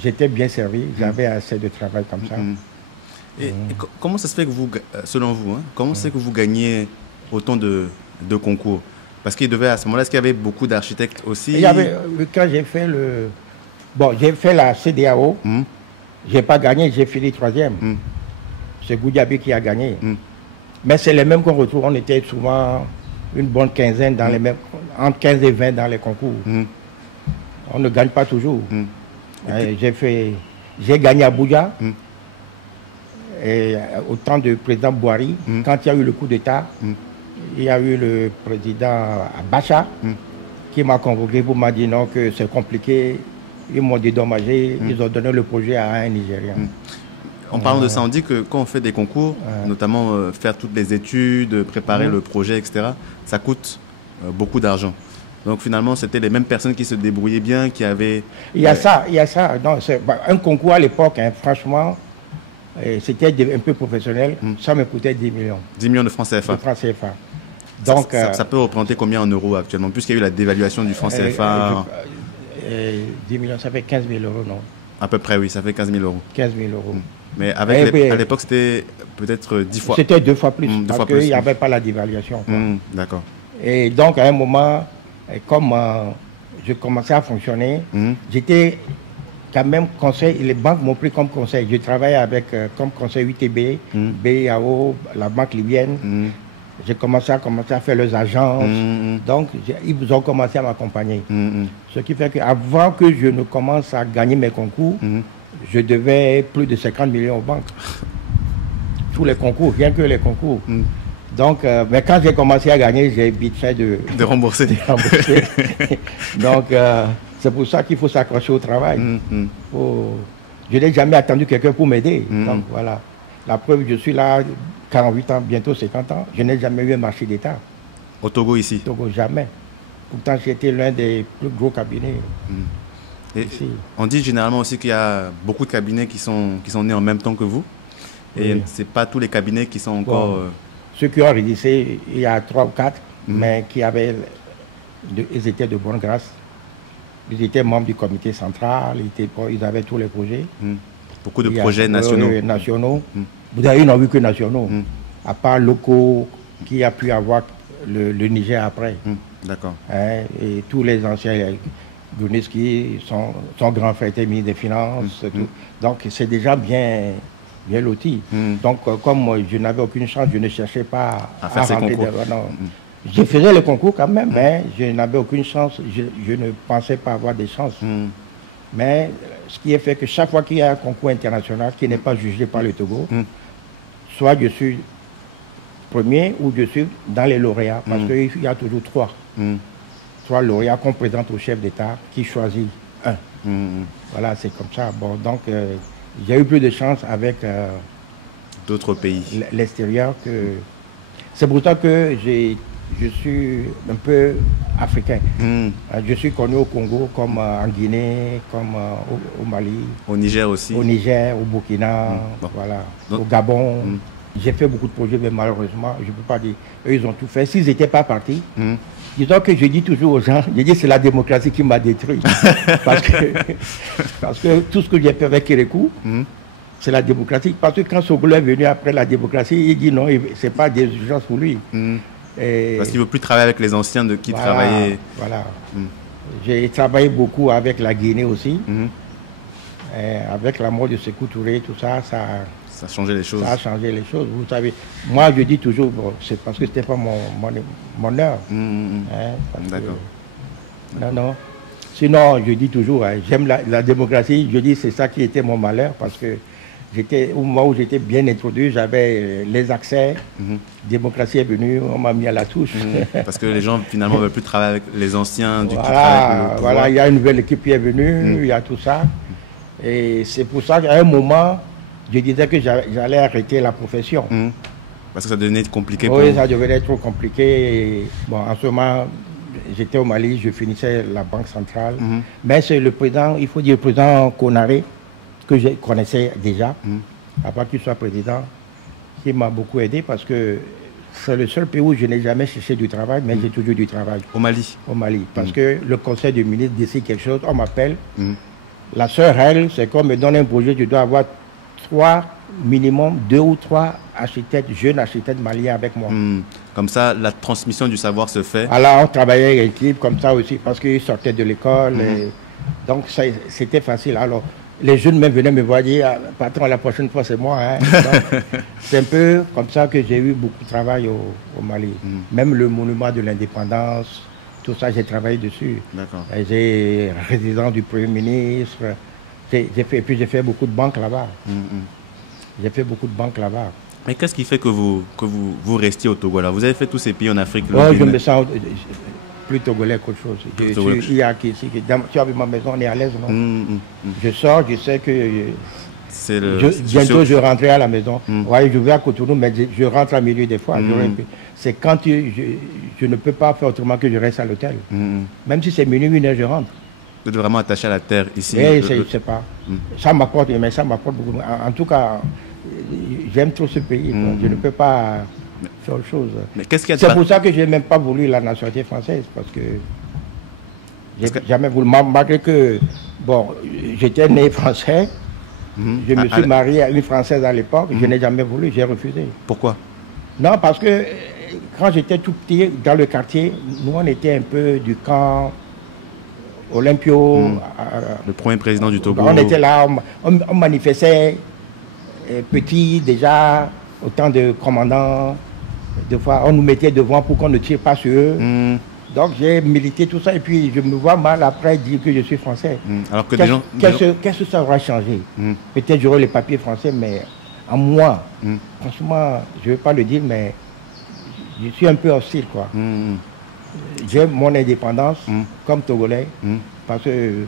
j'étais bien servi. J'avais assez de travail comme ça. Et comment ça se fait que vous, selon vous, comment c'est que vous gagnez autant de concours? Parce qu'il devait à ce moment-là, est-ce qu'il y avait beaucoup d'architectes aussi? Il y avait, quand j'ai fait j'ai fait la CEDEAO, j'ai pas gagné, j'ai fini 3e. C'est Goudiaby qui a gagné. Mais c'est les mêmes qu'on retrouve. On était souvent une bonne quinzaine dans les mêmes, entre 15 et 20 dans les concours. On ne gagne pas toujours. J'ai gagné à Abuja. Et au temps du président Boari, quand il y a eu le coup d'État, il y a eu le président Abacha qui m'a convoqué pour m'a dit non, que c'est compliqué. Ils m'ont dédommagé, ils ont donné le projet à un Nigérian. En parlant de ça, on dit que quand on fait des concours, notamment faire toutes les études, préparer le projet, etc., ça coûte beaucoup d'argent. Donc finalement, c'était les mêmes personnes qui se débrouillaient bien, qui avaient... Il y a ça. Non, un concours à l'époque, franchement, c'était un peu professionnel. Ça me coûtait 10 millions. 10 millions de francs CFA. De francs CFA. Donc, ça peut représenter combien en euros actuellement, puisqu'il y a eu la dévaluation du franc CFA? 10 millions, ça fait 15 000 euros, non? À peu près, oui, ça fait 15 000 euros. 15 000 euros. Mais à l'époque, c'était peut-être 10 fois. C'était 2 fois plus, parce qu'il n'y avait pas la dévaluation. D'accord. Et donc, à un moment, comme je commençais à fonctionner, j'étais quand même conseil, les banques m'ont pris comme conseil. Je travaillais avec comme conseil UTB, BIAO, la banque libyenne. J'ai commencé à faire leurs agences. Donc, ils ont commencé à m'accompagner. Ce qui fait qu'avant que je ne commence à gagner mes concours, je devais plus de 50 millions aux banques. Tous les concours, rien que les concours. Donc, mais quand j'ai commencé à gagner, j'ai vite fait de rembourser. Donc, c'est pour ça qu'il faut s'accrocher au travail. Je n'ai jamais attendu quelqu'un pour m'aider. Donc, voilà. La preuve, je suis là, 48 ans, bientôt 50 ans. Je n'ai jamais eu un marché d'État. Au Togo, ici? Au Togo, jamais. Pourtant, j'étais l'un des plus gros cabinets. Et on dit généralement aussi qu'il y a beaucoup de cabinets qui sont nés en même temps que vous. Et ce n'est pas tous les cabinets qui sont encore... Ceux qui ont réalisé, il y a 3 ou 4, mais qui avaient... Ils étaient de bonne grâce. Ils étaient membres du comité central, ils avaient tous les projets. Beaucoup de projets nationaux. Vous avez, ils n'ont vu que nationaux. À part locaux qui a pu avoir le Niger après. D'accord. Et tous les anciens, Gouniski, son grand frère était ministre des Finances. Tout. Donc c'est déjà bien loti. Donc comme je n'avais aucune chance, je ne cherchais pas à faire ces concours. Je faisais le concours quand même, mais je n'avais aucune chance. Je ne pensais pas avoir des chances. Mais ce qui est fait que chaque fois qu'il y a un concours international qui n'est pas jugé par le Togo, soit je suis premier ou je suis dans les lauréats, parce qu'il y a toujours 3 lauréats qu'on présente au chef d'État qui choisit un. Voilà, c'est comme ça. Bon, donc j'ai eu plus de chance avec d'autres pays, l'extérieur. C'est pour ça que je suis un peu africain. Je suis connu au Congo, comme en Guinée, comme au Mali. Au Niger aussi. Au Niger, au Burkina, voilà. Donc, au Gabon. J'ai fait beaucoup de projets, mais malheureusement, je ne peux pas dire. Eux, ils ont tout fait. S'ils n'étaient pas partis, disons que je dis toujours aux gens, je dis c'est la démocratie qui m'a détruit. parce que tout ce que j'ai fait avec Kérékou, c'est la démocratie. Parce que quand Sogolo est venu après la démocratie, il dit non, ce n'est pas des urgences pour lui. Parce qu'il ne veut plus travailler avec les anciens de qui travaillait. Voilà. J'ai travaillé beaucoup avec la Guinée aussi. Avec la mort de Sékou Touré, tout ça, Ça a changé les choses. Ça a changé les choses. Vous savez, moi, je dis toujours, bon, c'est parce que ce n'était pas mon heure. D'accord. Non, non. Sinon, je dis toujours, hein, j'aime la démocratie. Je dis c'est ça qui était mon malheur parce que au moment où j'étais bien introduit, j'avais les accès. Démocratie est venue, on m'a mis à la touche. Parce que les gens finalement ne veulent plus travailler avec les anciens du voilà, il y a une nouvelle équipe qui est venue, il y a tout ça. Et c'est pour ça qu'à un moment, je disais que j'allais arrêter la profession. Parce que ça devenait compliqué pour vous. Ça devenait trop compliqué. Et, bon, en ce moment, j'étais au Mali, je finissais la Banque centrale. Mais c'est le président, il faut dire le président Konaré, que je connaissais déjà, avant qu'il soit président, qui m'a beaucoup aidé parce que c'est le seul pays où je n'ai jamais cherché du travail, mais j'ai toujours du travail. Au Mali? Au Mali. Parce que le conseil des ministres décide quelque chose, on m'appelle. La seule règle, c'est qu'on me donne un projet, je dois avoir minimum 2 ou 3 architectes, jeunes architectes maliens avec moi. Comme ça, la transmission du savoir se fait. Alors, on travaillait avec l'équipe comme ça aussi, parce qu'ils sortaient de l'école. Donc, c'était facile. Alors, les jeunes même venaient me voir dire, patron, la prochaine fois, c'est moi. Hein. C'est un peu comme ça que j'ai eu beaucoup de travail au Mali. Même le monument de l'indépendance, tout ça, j'ai travaillé dessus. J'ai résident du Premier ministre. Puis j'ai fait beaucoup de banques là-bas. J'ai fait beaucoup de banques là-bas. Mais qu'est-ce qui fait que vous restiez au Togo là? Vous avez fait tous ces pays en Afrique. Je me sens plus togolais qu'autre chose. Je suis ici. Tu as vu ma maison, on est à l'aise, non? Je sors, je sais que bientôt je rentrerai à la maison. Ouais, je vais à Cotonou, mais je rentre à minuit des fois. C'est quand je ne peux pas faire autrement que je reste à l'hôtel. Même si c'est minuit, 1h, je rentre. Vous êtes vraiment attaché à la terre ici? Oui, je ne sais pas. Ça m'apporte, mais ça m'apporte beaucoup. En tout cas, j'aime trop ce pays. Je ne peux pas faire autre chose. C'est pour ça que je n'ai même pas voulu la nationalité française, parce que j'ai jamais voulu. Malgré que, bon, j'étais né français, je me suis marié à une Française à l'époque, je n'ai jamais voulu, j'ai refusé. Pourquoi? Non, parce que quand j'étais tout petit, dans le quartier, nous on était un peu du camp Olympio. Le premier président du Togo. On était là, on manifestait petit déjà, autant de commandants. Des fois, on nous mettait devant pour qu'on ne tire pas sur eux. Donc j'ai milité tout ça et puis je me vois mal après dire que je suis français. Alors que qu'est-ce que ça aura changé? Peut-être j'aurai les papiers français, mais en moi, franchement, je ne vais pas le dire, mais je suis un peu hostile, quoi. J'ai mon indépendance comme Togolais, parce que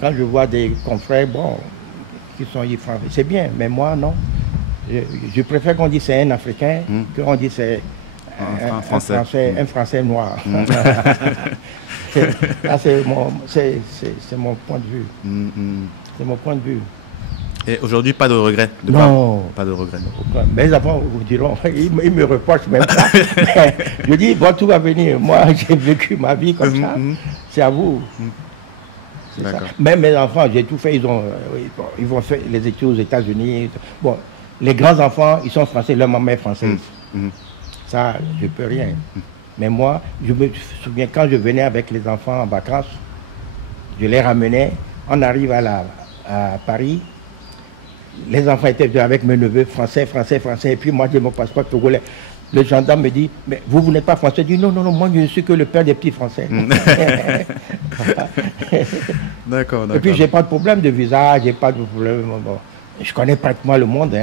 quand je vois des confrères, bon, qui sont français, c'est bien, mais moi, non. Je préfère qu'on dise c'est un Africain qu'on dise c'est un Français noir. C'est mon point de vue. C'est mon point de vue. Et aujourd'hui, pas de regret? Non. Pas de regret. Mes enfants vous diront, ils me reprochent même pas. Je dis, bon, tout va venir. Moi, j'ai vécu ma vie comme ça. C'est à vous. C'est ça. Même mes enfants, j'ai tout fait. Ils vont faire les études aux États-Unis. Bon, les grands-enfants, ils sont français, leur maman est française. Ça, je ne peux rien. Mais moi, je me souviens, quand je venais avec les enfants en vacances, je les ramenais. On arrive à Paris. Les enfants étaient avec mes neveux, français. Et puis moi, j'ai mon passeport togolais. Le gendarme me dit, mais vous n'êtes pas français? Je dis, non, moi, je ne suis que le père des petits français. D'accord. Et puis, j'ai pas de problème de visa, j'ai pas de problème. Bon, je connais pratiquement le monde.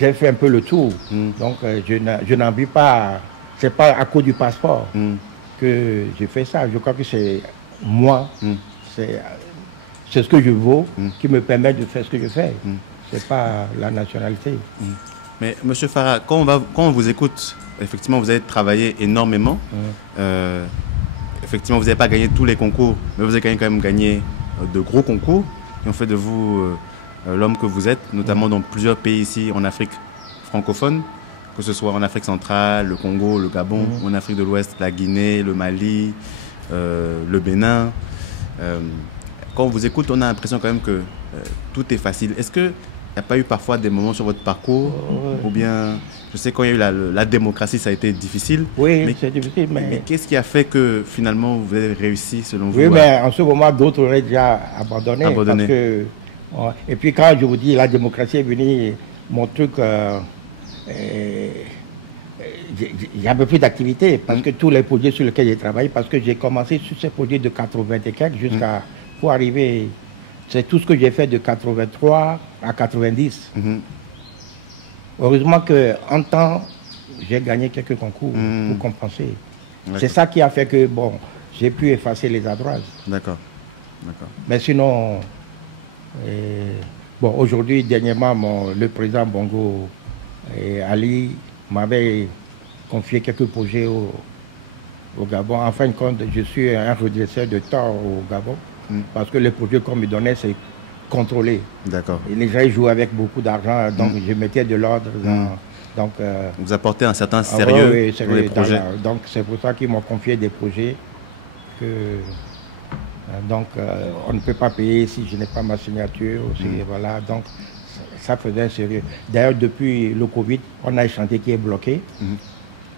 J'ai fait un peu le tour. Donc, je n'envie pas. C'est pas à cause du passeport que j'ai fait ça. Je crois que c'est moi. C'est ce que je vaux qui me permet de faire ce que je fais. C'est pas la nationalité. Mais M. Farah, quand on vous écoute, effectivement, vous avez travaillé énormément. Effectivement, vous n'avez pas gagné tous les concours, mais vous avez quand même gagné de gros concours qui ont fait de vous l'homme que vous êtes, notamment dans plusieurs pays ici en Afrique francophone, que ce soit en Afrique centrale, le Congo, le Gabon, en Afrique de l'Ouest, la Guinée, le Mali, le Bénin. Quand on vous écoute, on a l'impression quand même que tout est facile. Est-ce qu'il n'y a pas eu parfois des moments sur votre parcours ou bien, je sais quand il y a eu la démocratie, ça a été difficile. Oui, c'est difficile. Mais qu'est-ce qui a fait que finalement vous avez réussi selon vous? Oui, mais en ce moment, d'autres auraient déjà abandonné. Parce Ouais. Et puis quand je vous dis la démocratie est venue, mon truc, j'avais plus d'activité parce que tous les projets sur lesquels j'ai travaillé, parce que j'ai commencé sur ces projets de 80 et quelques jusqu'à pour arriver, c'est tout ce que j'ai fait de 83 à 90. Heureusement qu'en temps, j'ai gagné quelques concours pour compenser. C'est ça qui a fait que, bon, j'ai pu effacer les ardoises. D'accord. Mais sinon, bon, aujourd'hui, dernièrement, le président Bongo Ali m'avait confié quelques projets au Gabon. En fin de compte, je suis un redresseur de tort au Gabon, parce que les projets qu'on me donnait, c'est contrôlé. D'accord. Et les gens jouaient avec beaucoup d'argent, donc je mettais de l'ordre dans... Donc, vous apportez un certain sérieux oui, dans les projets. Donc c'est pour ça qu'ils m'ont confié des projets que on ne peut pas payer si je n'ai pas ma signature aussi, voilà. Donc ça faisait un sérieux. D'ailleurs depuis le Covid, on a un chantier qui est bloqué,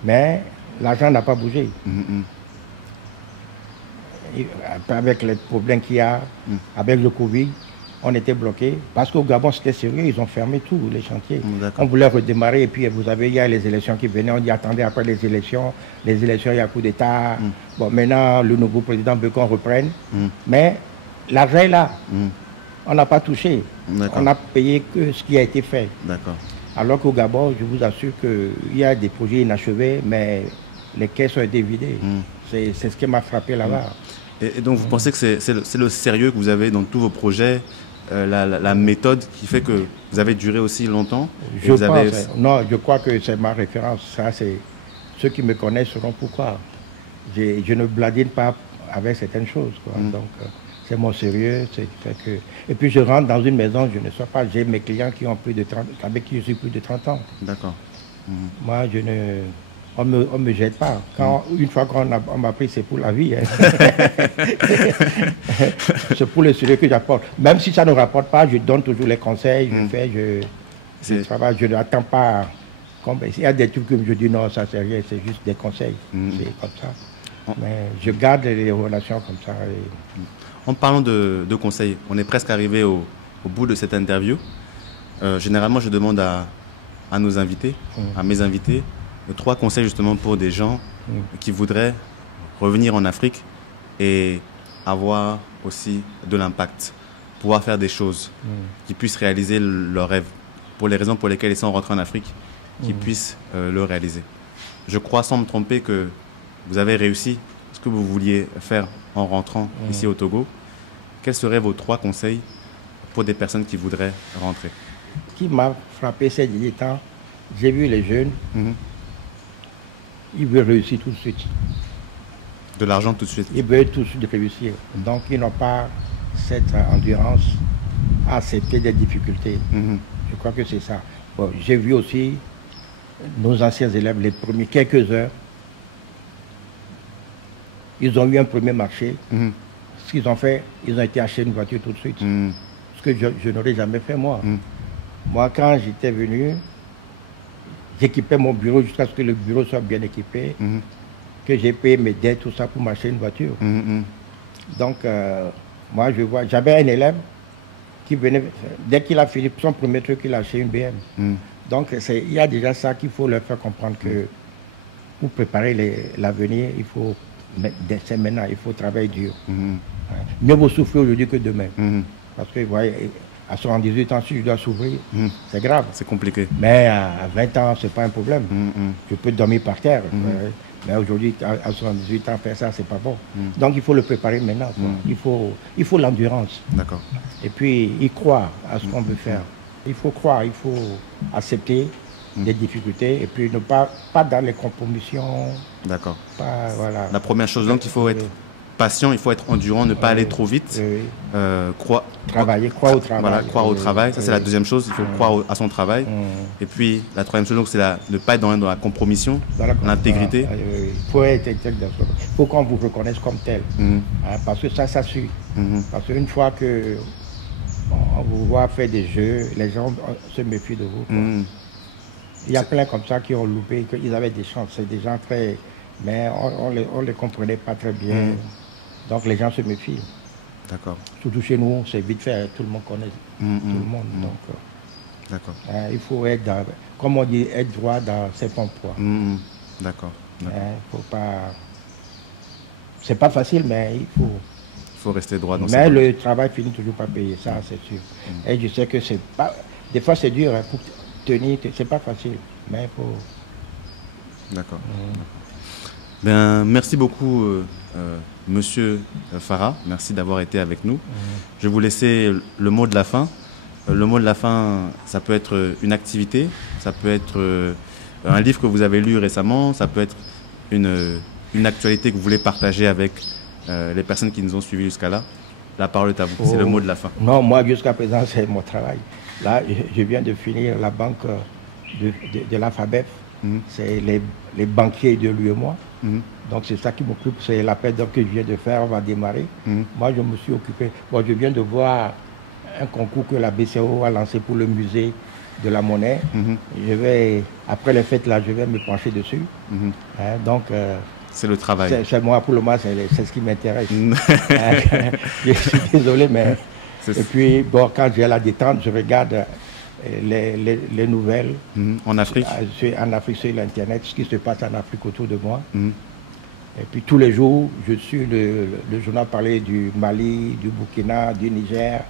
mais l'argent n'a pas bougé. Avec les problèmes qu'il y a, avec le Covid, on était bloqué parce qu'au Gabon c'était sérieux, ils ont fermé tous les chantiers. On voulait redémarrer et puis il y a les élections qui venaient, on dit attendez après les élections il y a coup d'État. Bon, maintenant le nouveau président veut qu'on reprenne, mais l'argent est là, on n'a pas touché, on n'a payé que ce qui a été fait. Alors qu'au Gabon, je vous assure qu'il y a des projets inachevés, mais les caisses ont été vidées. C'est ce qui m'a frappé là-bas. Et donc vous pensez que c'est le sérieux que vous avez dans tous vos projets, la méthode qui fait que vous avez duré aussi longtemps? Non, je crois que c'est ma référence. Ça, c'est ceux qui me connaissent sauront pourquoi. Je ne bladine pas avec certaines choses, quoi. Donc c'est mon sérieux. Et puis je rentre dans une maison, je ne sais pas, j'ai mes clients qui ont plus de 30, avec qui je suis plus de 30 ans. D'accord. Moi, on me jette pas. Une fois qu'on m'a pris, c'est pour la vie. Hein. C'est pour le sérieux que j'apporte. Même si ça ne rapporte pas, je donne toujours les conseils, je travaille, je n'attends pas. Il y a des trucs que je dis non, ça c'est rien, c'est juste des conseils. C'est comme ça. Mais je garde les relations comme ça. En parlant de conseils, on est presque arrivé au bout de cette interview. Généralement, je demande à nos invités, à mes invités, 3 conseils justement pour des gens qui voudraient revenir en Afrique et avoir aussi de l'impact, pouvoir faire des choses, qui puissent réaliser leurs rêves, pour les raisons pour lesquelles ils sont rentrés en Afrique, qu'ils puissent le réaliser. Je crois sans me tromper que vous avez réussi ce que vous vouliez faire en rentrant ici au Togo. Quels seraient vos 3 conseils pour des personnes qui voudraient rentrer? Qui m'a frappé ces derniers temps, j'ai vu les jeunes, ils veulent réussir tout de suite. De l'argent tout de suite. Ils veulent tout de suite réussir. Donc ils n'ont pas cette endurance à accepter des difficultés. Je crois que c'est ça. Bon, j'ai vu aussi nos anciens élèves, les premiers, quelques heures, ils ont eu un premier marché. Ce qu'ils ont fait, ils ont été acheter une voiture tout de suite. Ce que je n'aurais jamais fait moi. Moi, quand j'étais venu, j'équipais mon bureau jusqu'à ce que le bureau soit bien équipé, que j'ai payé mes dettes, tout ça pour m'acheter une voiture. Donc, moi, j'avais un élève qui venait, dès qu'il a fini son premier truc, il a acheté une BM. Donc, il y a déjà ça qu'il faut leur faire comprendre que pour préparer l'avenir, il faut, c'est maintenant, il faut travailler dur. Mieux vaut souffrir aujourd'hui que demain. Parce que, vous voyez, à 78 ans, si je dois s'ouvrir, c'est grave. C'est compliqué. Mais à 20 ans, ce n'est pas un problème. Je peux dormir par terre. Mais aujourd'hui, à 78 ans, faire ça, c'est pas bon. Donc il faut le préparer maintenant. Il faut l'endurance. D'accord. Et puis, y croire à ce qu'on veut faire. Il faut croire, il faut accepter les difficultés et puis ne pas dans les compromissions. D'accord. Voilà. La première chose, donc, il faut être patient, il faut être endurant, ne pas aller trop vite. Croire au travail. Voilà, croire au travail, ça c'est la deuxième chose, il faut croire à son travail. Et puis la troisième chose, c'est ne pas être dans la compromission, l'intégrité. Il faut être intelligent. Il faut qu'on vous reconnaisse comme tel. Parce que ça suit. Parce qu'une fois que on vous voit faire des jeux, les gens se méfient de vous. Il y a plein comme ça qui ont loupé, qu'ils avaient des chances. C'est des gens très... Mais on ne les comprenait pas très bien. Donc les gens se méfient. D'accord. Surtout chez nous, c'est vite fait, tout le monde connaît tout le monde. Donc, d'accord. Il faut être, comme on dit, être droit dans ses poids. D'accord. Faut pas. C'est pas facile, mais il faut. Il faut rester droit dans mais le travail finit toujours par payer, ça, c'est sûr. Et je sais que c'est pas. Des fois, c'est dur, hein, pour tenir, c'est pas facile, mais il faut. D'accord. Ben, merci beaucoup, Monsieur Farah. Merci d'avoir été avec nous. Je vais vous laisser le mot de la fin. Le mot de la fin, ça peut être une activité, ça peut être un livre que vous avez lu récemment, ça peut être une actualité que vous voulez partager avec les personnes qui nous ont suivis jusqu'à là. La parole est à vous. C'est le mot de la fin. Non, moi, jusqu'à présent, c'est mon travail. Là, je viens de finir la banque de l'Alphabet. C'est les banquiers de lui et moi. Donc c'est ça qui m'occupe, c'est l'appel d'offres que je viens de faire, on va démarrer. Moi je me suis occupé, bon, je viens de voir un concours que la BCO a lancé pour le musée de la monnaie. Je vais, après les fêtes là, je vais me pencher dessus. Donc c'est le travail. C'est moi pour le moment, c'est ce qui m'intéresse. Je suis désolé, mais et puis bon, quand j'ai la détente, je regarde les nouvelles en Afrique, en Afrique sur l'internet, ce qui se passe en Afrique autour de moi. Et puis tous les jours, je suis le journal parler du Mali, du Burkina, du Niger,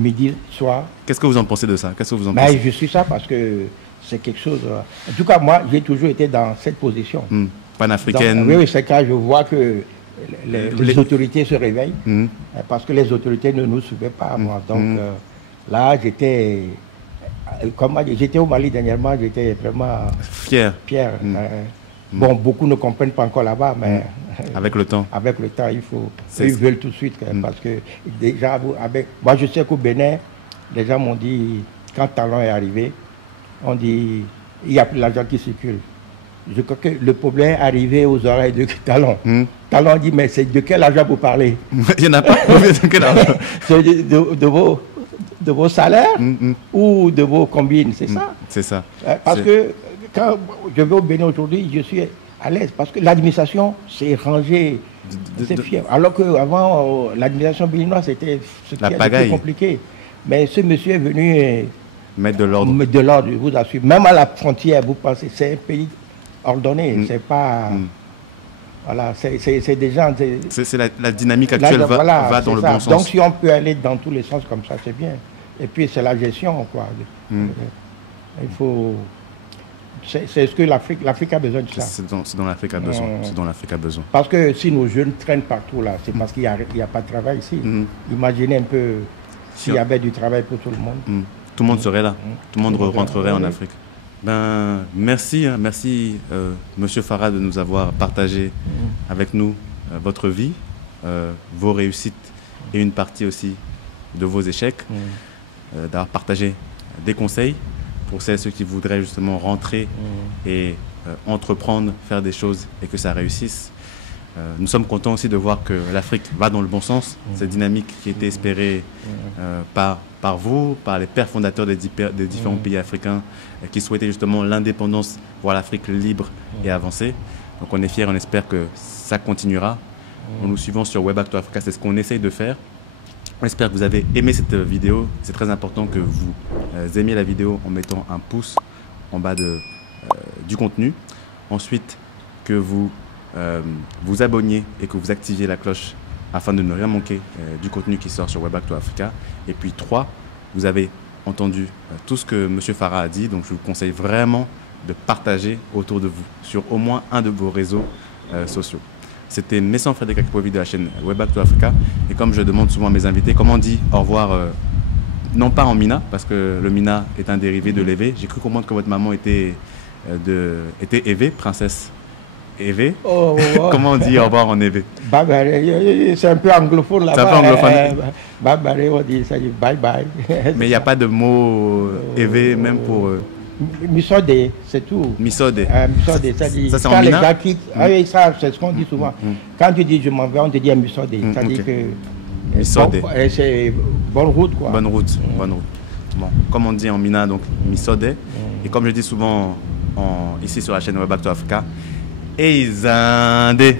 midi, soir. Qu'est-ce que vous en pensez de ça? Qu'est-ce que vous en pensez? Je suis ça parce que c'est quelque chose. En tout cas, moi, j'ai toujours été dans cette position. Panafricaine. Oui, c'est quand je vois que les autorités se réveillent, parce que les autorités ne nous suivaient pas, moi. Donc là, j'étais au Mali dernièrement, j'étais vraiment fier. Bon, beaucoup ne comprennent pas encore là-bas, mais avec le temps. Avec le temps, il faut. Ils veulent tout de suite, parce que déjà, moi, je sais qu'au Bénin, les gens m'ont dit, quand Talon est arrivé, on dit, il n'y a plus d'argent qui circule. Je crois que le problème est arrivé aux oreilles de Talon. Talon dit, mais c'est de quel argent vous parlez? Il n'y en a pas. De quel argent? C'est de vos salaires ou de vos combines, c'est ça? C'est ça. Parce que quand je vais au Bénin aujourd'hui, je suis à l'aise parce que l'administration s'est rangée, c'est fier. Alors qu'avant, l'administration béninoise, c'était compliqué. Mais ce monsieur est venu mettre de l'ordre. De l'ordre, je vous assure. Même à la frontière, vous pensez, c'est un pays ordonné, c'est pas... Voilà, c'est des gens... C'est la dynamique actuelle va dans le bon sens. Donc si on peut aller dans tous les sens comme ça, c'est bien. Et puis c'est la gestion, quoi. Il faut... C'est ce que l'Afrique a besoin de ça. C'est dont l'Afrique a besoin. C'est dont l'Afrique a besoin. Parce que si nos jeunes traînent partout là, c'est parce qu'il n'y a pas de travail ici. Imaginez un peu s'il y avait du travail pour tout le monde. Tout le monde serait là. Tout le monde rentrerait en Afrique. Ben, merci, Monsieur Farah, de nous avoir partagé avec nous votre vie, vos réussites et une partie aussi de vos échecs, d'avoir partagé des conseils pour ceux qui voudraient justement rentrer et entreprendre, faire des choses et que ça réussisse. Nous sommes contents aussi de voir que l'Afrique va dans le bon sens. Cette dynamique qui était espérée par vous, par les pères fondateurs des différents pays africains qui souhaitaient justement l'indépendance, voir l'Afrique libre et avancée. Donc on est fiers, on espère que ça continuera. En nous suivant sur Webac2 Africa, c'est ce qu'on essaye de faire. On espère que vous avez aimé cette vidéo. C'est très important que vous aimiez la vidéo en mettant un pouce en bas du contenu. Ensuite, que vous vous abonniez et que vous activiez la cloche afin de ne rien manquer du contenu qui sort sur Webac2 Africa. Et puis 3, vous avez entendu tout ce que M. Farah a dit, donc je vous conseille vraiment de partager autour de vous sur au moins un de vos réseaux sociaux. C'était Messan Frédéric Akipovi de la chaîne Webac2 Africa. Et comme je demande souvent à mes invités, comment on dit au revoir, non pas en Mina, parce que le Mina est un dérivé de l'Evé. J'ai cru comprendre que votre maman était Evé, princesse Evé. Comment on dit au revoir en Evé? C'est un peu anglophone là-bas. C'est un peu anglophone. On dit ça, bye bye. Mais il n'y a pas de mot Evé même pour... Misode, c'est tout. Misode. Misode, ça dit. Ça, c'est en Mina? Les gars quittent, oui, ça, c'est ce qu'on dit souvent. Quand tu dis je m'en vais, on te dit Misode. Ça dit que. Misode. C'est bonne route, quoi. Bonne route, bonne route. Bon, comme on dit en Mina, donc Misode. Et comme je dis souvent ici sur la chaîne Webac2 Africa, Eizande.